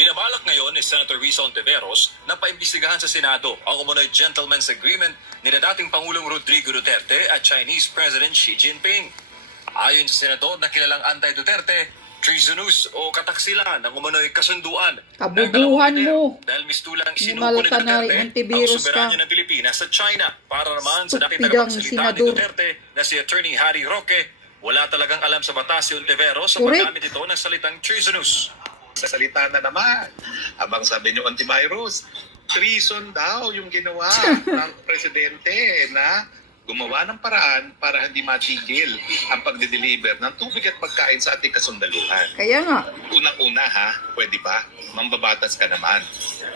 Binabalak ngayon ni Senator Risa Hontiveros na paimbestigahan sa Senado ang umunoy gentleman's agreement ni dating Pangulong Rodrigo Duterte at Chinese President Xi Jinping. Ayon sa Senador na kilalang anti-Duterte, treasonous o kataksilan ng umunoy kasunduan ng dalawang lider dahil mistulang isinuko ni Duterte ang soberanya ng Pilipinas sa China. Para naman sa dating tagapagsalita ni Duterte na si Attorney Harry Roque, wala talagang alam sa batas si Hontiveros sa paggamit ito ng salitang treasonous. Sa salita na naman, habang sabi niyo antivirus, treason daw yung ginawa ng presidente na gumawa ng paraan para hindi matigil ang pagde-deliver ng tubig at pagkain sa ating kasundaluhan. Kaya nga. Unang-una pwede ba? Mambabatas ka naman.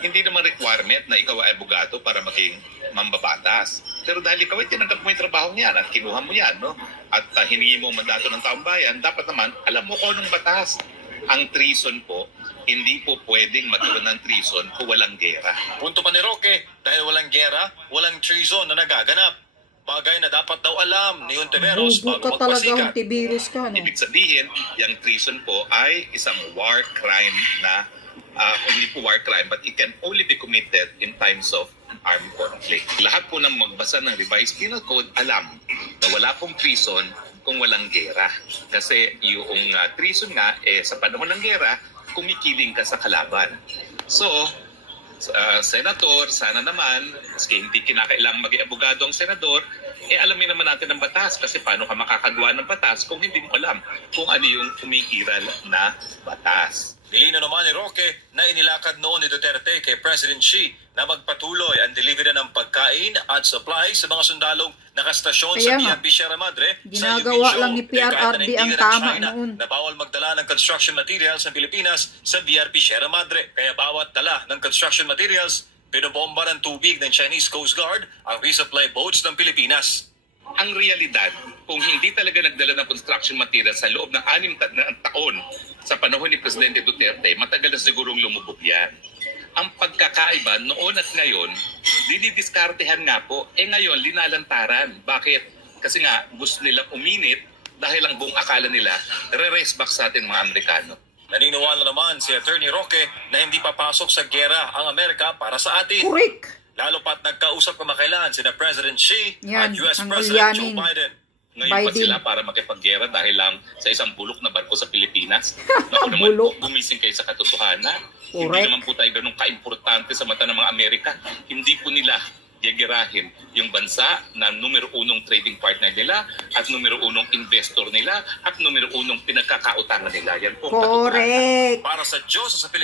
Hindi naman requirement na ikaw ay abogado para maging mambabatas. Pero dahil ikaw ay tinanggap mo yung trabaho niyan at kinuha mo yan, no? At hiningi mo ang mandato ng taong bayan, dapat naman alam mo kung anong batas. Ang treason po, hindi po pwedeng magkaroon ng treason kung walang gera. Punto pa ni Roque, dahil walang gera, walang treason na nagaganap. Bagay na dapat daw alam ni Hontiveros bago magpasikat. Ibig sabihin, yung treason po ay isang war crime na, hindi po war crime, but it can only be committed in times of armed conflict. Lahat po ng magbasa ng revised penal code alam na wala pong treason kung walang gera. Kasi yung treason nga, sa panahon ng gera, kumikiling ka sa kalaban. So, Senator, sana naman, maski hindi kinakailangang maging abogado ang Senador, alamin naman natin ang batas. Kasi paano ka makakagawa ng batas kung hindi mo alam kung ano yung kumikiral na batas. Nilinaw naman ni Roque na inilakad noon ni Duterte kay President Xi na magpatuloy ang delivery ng pagkain at supply sa mga sundalong nakastasyon sa PRP Sierra Madre. Ginagawa lang ni PRRD ang tama noon. Na bawal magdala ng construction materials sa Pilipinas sa PRP Sierra Madre. Kaya bawat dala ng construction materials, pinobomba ng tubig ng Chinese Coast Guard ang resupply boats ng Pilipinas. Ang realidad, kung hindi talaga nagdala ng construction materials sa loob ng 6 na taon sa panahon ni Presidente Duterte, matagal na sigurong lumubog yan. Ang pagkakaiba noon at ngayon, dinidiskartehan nga po. Ngayon, linalantaran. Bakit? Kasi nga, gusto nilang uminit dahil ang buong akala nila, re-race back sa atin mga Amerikano. Naniniwala naman si Attorney Roque na hindi papasok sa gera ang Amerika para sa atin. Correct. Lalo pat nagkausap kamakailan sina President Xi at US President Joe Biden. Ngayon pa sila para makipaggera dahil lang sa isang bulok na barko sa Pilipinas. Naku naman po, gumising kayo sa katotohanan. Hindi naman po tayo ganun ka-importante sa mata ng mga Amerika. Hindi po nila gagerahin yung bansa na numero 1 trading partner nila at numero 1 investor nila at numero 1 pinagkakautangan nila. Yan po katotohanan. Correct. Para sa Diyos sa Pilipinas.